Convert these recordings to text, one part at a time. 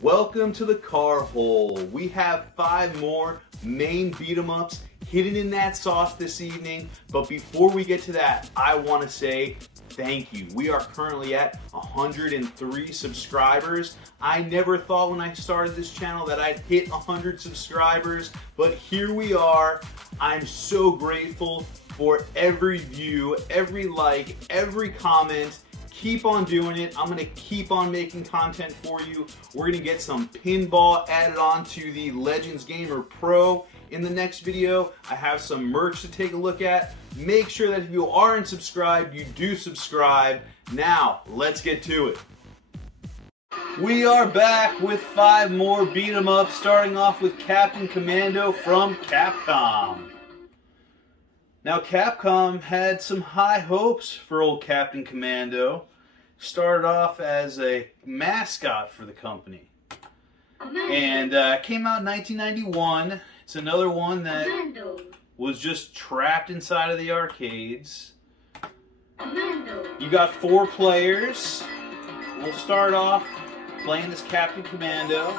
Welcome to the car hole. We have 5 more main beat 'em ups hidden in that sauce this evening. But before we get to that, I want to say thank you. We are currently at 103 subscribers. I never thought when I started this channel that I'd hit 100 subscribers, but here we are. I'm so grateful for every view, every like, every comment. Keep on doing it. I'm going to keep on making content for you. We're going to get some pinball added on to the Legends Gamer Pro in the next video. I have some merch to take a look at. Make sure that if you aren't subscribed, you do subscribe. Now, let's get to it. We are back with 5 more beat 'em ups, starting off with Captain Commando from Capcom. Now, Capcom had some high hopes for old Captain Commando. Started off as a mascot for the company. And came out in 1991. It's another one that was just trapped inside of the arcades. You got 4 players. We'll start off playing as Captain Commando.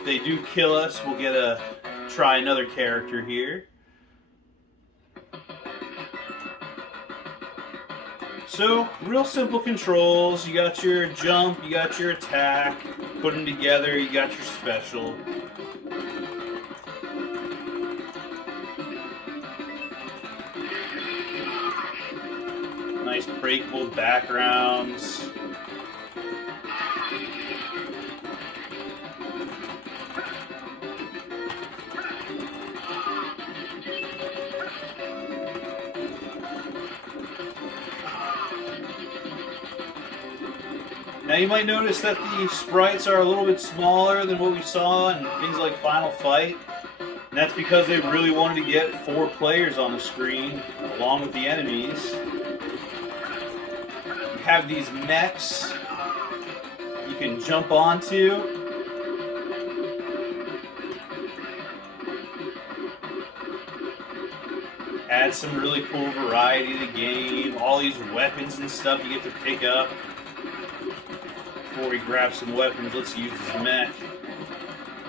If they do kill us, we'll get to try another character here. So, real simple controls. You got your jump, you got your attack. Put them together, you got your special. Nice breakable backgrounds. Now you might notice that the sprites are a little bit smaller than what we saw in things like Final Fight. And that's because they really wanted to get 4 players on the screen along with the enemies. You have these mechs you can jump onto. Add some really cool variety to the game. All these weapons and stuff you get to pick up. Before we grab some weapons, let's use this mech.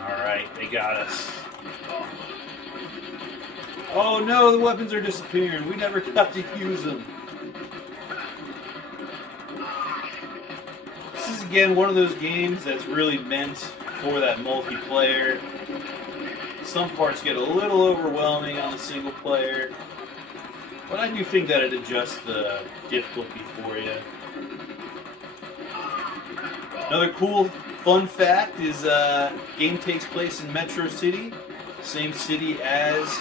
Alright, they got us. Oh no, the weapons are disappearing. We never got to use them. This is again one of those games that's really meant for that multiplayer. Some parts get a little overwhelming on the single player, but I do think that it adjusts the difficulty for you. Another cool fun fact is game takes place in Metro City, same city as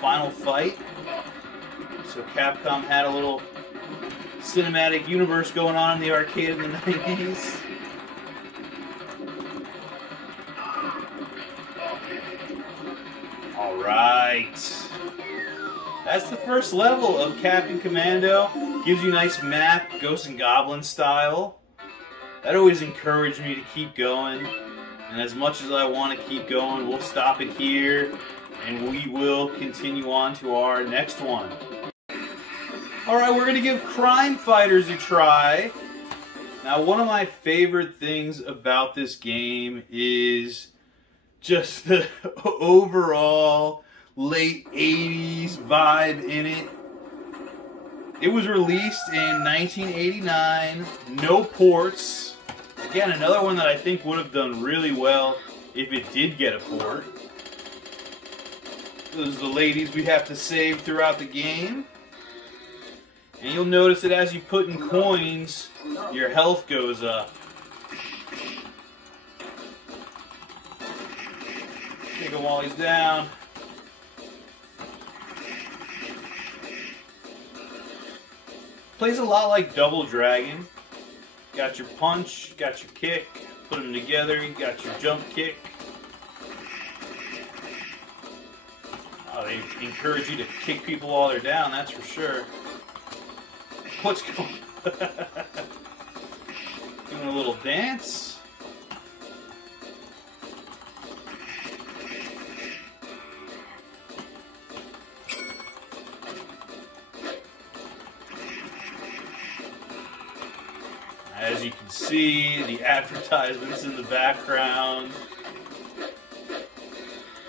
Final Fight. So Capcom had a little cinematic universe going on in the arcade in the 90s. Alright. That's the first level of Captain Commando. Gives you a nice map, Ghosts and Goblins style. That always encouraged me to keep going, and as much as I want to keep going, we'll stop it here, and we will continue on to our next one. Alright, we're going to give Crime Fighters a try. Now, one of my favorite things about this game is just the overall late 80s vibe in it. It was released in 1989, no ports. Again, another one that I think would have done really well if it did get a port. Those are the ladies we have to save throughout the game. And you'll notice that as you put in coins, your health goes up. Take him while he's down. Plays a lot like Double Dragon. Got your punch, got your kick, put them together, you got your jump kick. Oh, they encourage you to kick people while they're down, that's for sure. What's going on? Doing a little dance. As you can see, the advertisements in the background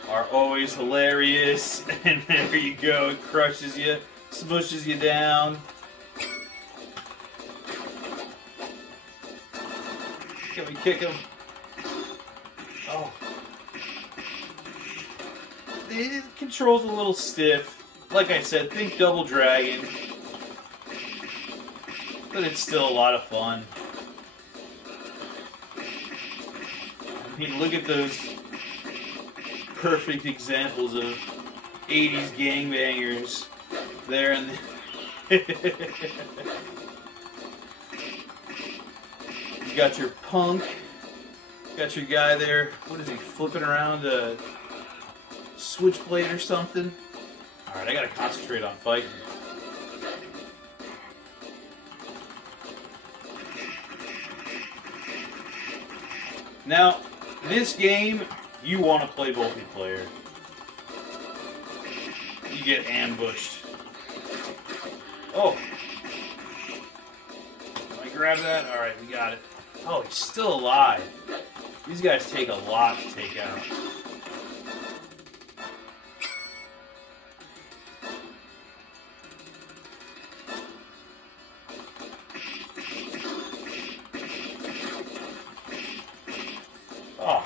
are always hilarious. And there you go, it crushes you, smushes you down. Can we kick him? Oh. The control's a little stiff. Like I said, think Double Dragon. But it's still a lot of fun. I mean, look at those perfect examples of 80s gangbangers there in the You got your punk, got your guy there, what is he, flipping around a switchblade or something? Alright, I gotta concentrate on fighting. Now, this game, you want to play multiplayer. You get ambushed. Oh! Can I grab that? Alright, we got it. Oh, he's still alive. These guys take a lot to take out. Oh.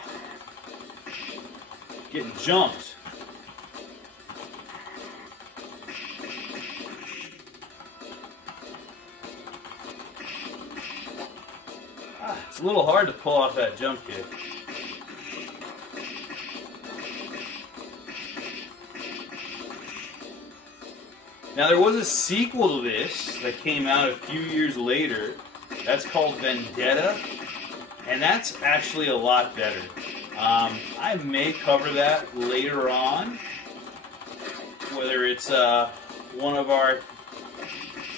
Getting jumped. It's a little hard to pull off that jump kick. Now there was a sequel to this that came out a few years later. That's called Vendetta. And that's actually a lot better. I may cover that later on. Whether it's one of our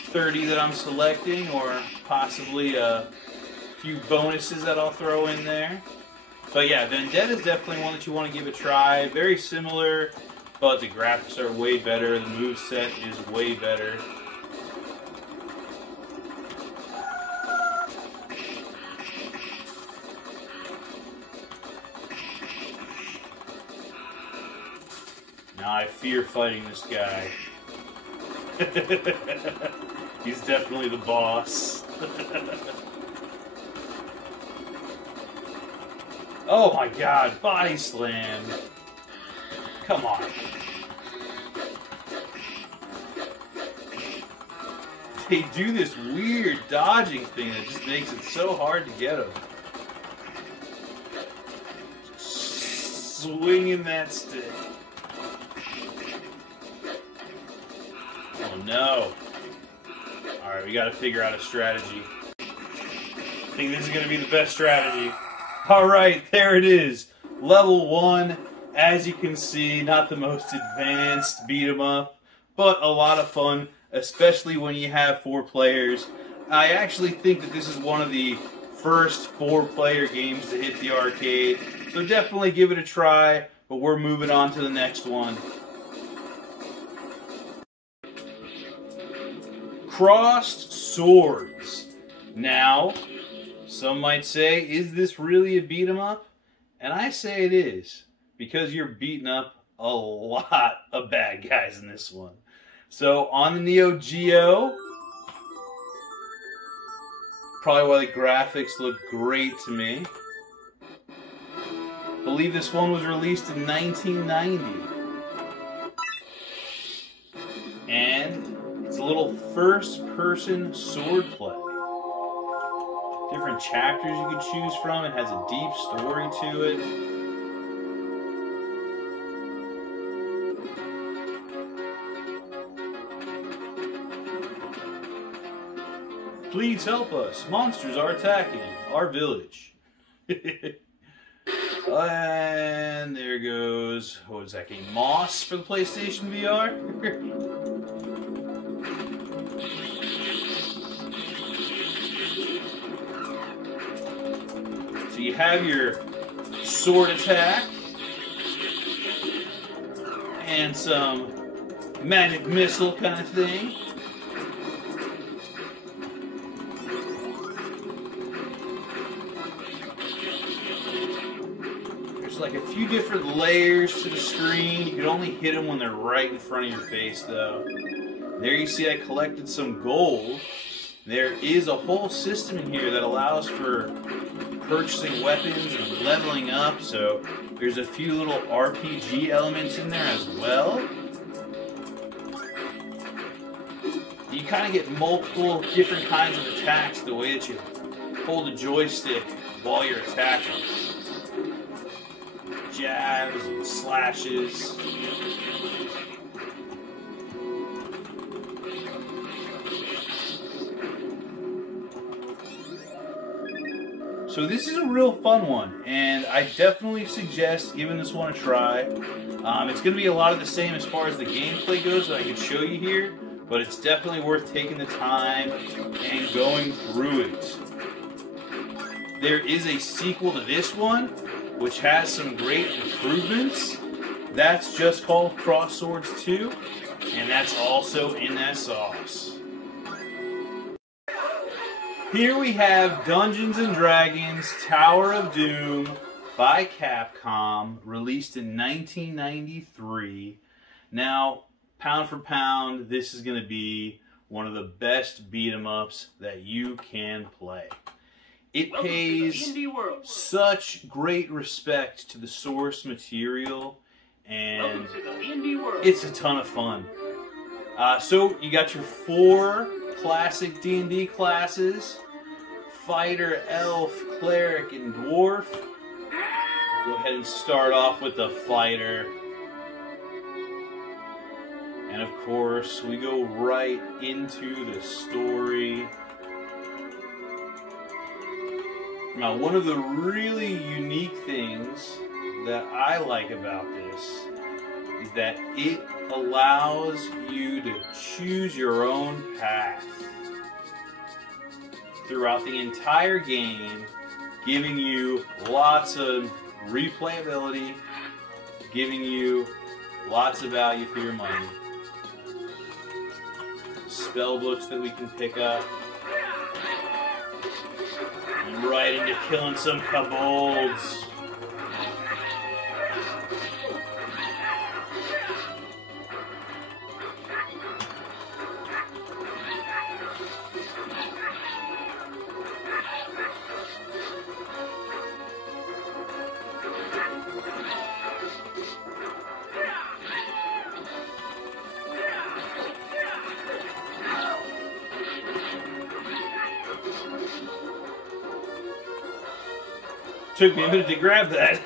30 that I'm selecting or possibly a few bonuses that I'll throw in there. But yeah, Vendetta is definitely one that you want to give a try. Very similar, but the graphics are way better. The moveset is way better. Now I fear fighting this guy. He's definitely the boss. Oh my god, body slam. Come on. They do this weird dodging thing that just makes it so hard to get them. Swinging that stick. Oh no. Alright, we gotta figure out a strategy. I think this is gonna be the best strategy. Alright, there it is. Level 1, as you can see, not the most advanced beat 'em up, but a lot of fun, especially when you have 4 players. I actually think that this is one of the first 4-player games to hit the arcade, so definitely give it a try, but we're moving on to the next one. Crossed Swords. Now, some might say, is this really a beat 'em up? And I say it is, because you're beating up a lot of bad guys in this one. So on the Neo Geo, probably why the graphics look great to me. I believe this one was released in 1990. And it's a little first-person swordplay. Different chapters you could choose from. It has a deep story to it. Please help us. Monsters are attacking our village. And there goes, what was that game? Moss for the PlayStation VR? So you have your sword attack and some magic missile kind of thing. like a few different layers to the screen. You can only hit them when they're right in front of your face, though. There you see I collected some gold. There is a whole system in here that allows for purchasing weapons and leveling up, so there's a few little RPG elements in there as well. You kind of get multiple different kinds of attacks the way that you hold the joystick while you're attacking. Jabs and slashes. So this is a real fun one, and I definitely suggest giving this one a try. It's going to be a lot of the same as far as the gameplay goes that I can show you here, but it's definitely worth taking the time and going through it. There is a sequel to this one, which has some great improvements. That's just called Cross Swords 2, and that's also in that sauce. Here we have Dungeons & Dragons Tower of Doom by Capcom, released in 1993. Now, pound for pound, this is going to be one of the best beat-em-ups that you can play. It pays such great respect to the source material, and it's a ton of fun. So you got your 4 classic D&D classes: Fighter, Elf, Cleric, and Dwarf. Go ahead and start off with the Fighter. And of course, we go right into the story. Now, one of the really unique things that I like about this is that it allows you to choose your own path throughout the entire game, giving you lots of replayability, giving you lots of value for your money. Spell books that we can pick up. And right into killing some kobolds. Took me a minute to grab that.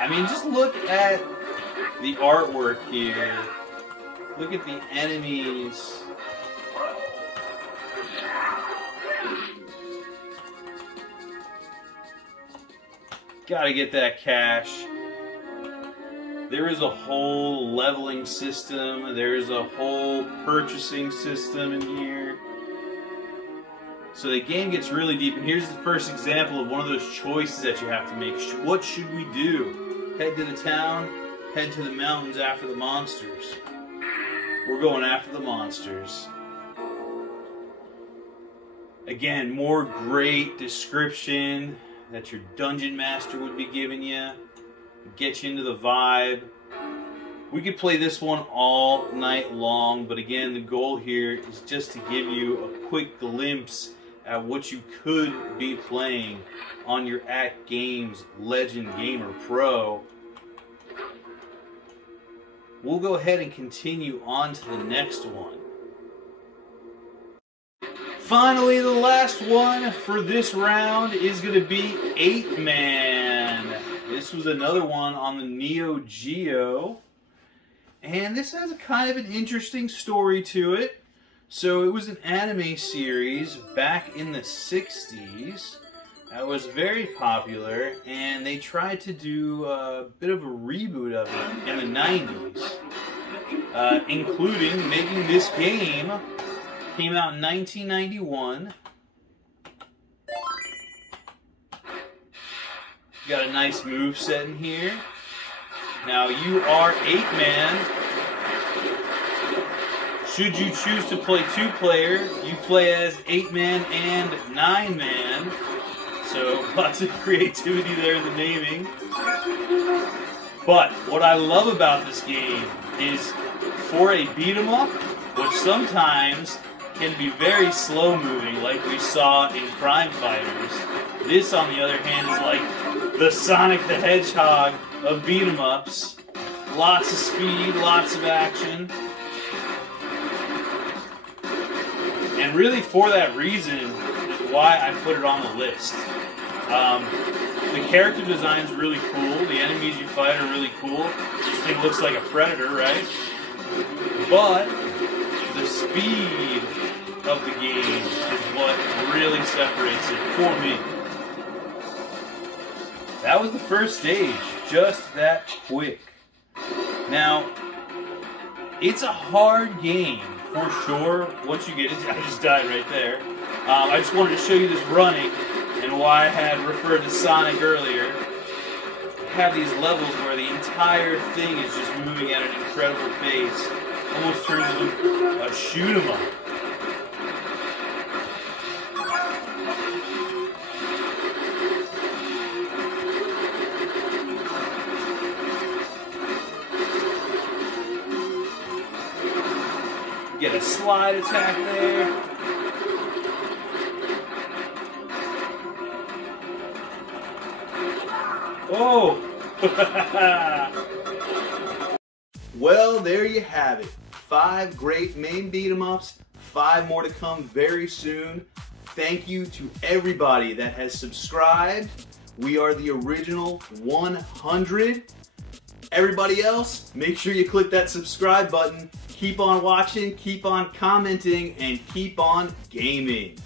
I mean, just look at the artwork here. Look at the enemies. Gotta get that cash. There is a whole leveling system. There is a whole purchasing system in here. So the game gets really deep. And here's the first example of one of those choices that you have to make. What should we do? Head to the town? Head to the mountains after the monsters? We're going after the monsters. Again, more great description that your dungeon master would be giving you. Get you into the vibe. We could play this one all night long, but again, the goal here is just to give you a quick glimpse at what you could be playing on your Atgames Legend Gamer Pro. We'll go ahead and continue on to the next one. Finally, the last one for this round is going to be Eightman. This was another one on the Neo Geo. And this has a kind of an interesting story to it. So it was an anime series back in the 60s that was very popular, and they tried to do a bit of a reboot of it in the 90s, including making this game. Came out in 1991. Got a nice move set in here. Now you are Eightman, Should you choose to play 2-player, you play as 8-man and 9-man. So lots of creativity there in the naming. But what I love about this game is for a beat 'em up, which sometimes can be very slow moving like we saw in Crime Fighters, this on the other hand is like the Sonic the Hedgehog of beat 'em ups. Lots of speed, lots of action. And really for that reason is why I put it on the list. The character design is really cool. The enemies you fight are really cool. This thing looks like a predator, right? But the speed of the game is what really separates it for me. That was the first stage, just that quick. Now, it's a hard game for sure. Once you get it, I just died right there. I just wanted to show you this running and why I had referred to Sonic earlier. Have these levels where the entire thing is just moving at an incredible pace. Almost turns into a shoot 'em up. Get a slide attack there. Oh! Well, there you have it. 5 great MAME beat 'em ups, 5 more to come very soon. Thank you to everybody that has subscribed. We are the original 100. Everybody else, make sure you click that subscribe button. Keep on watching, keep on commenting, and keep on gaming.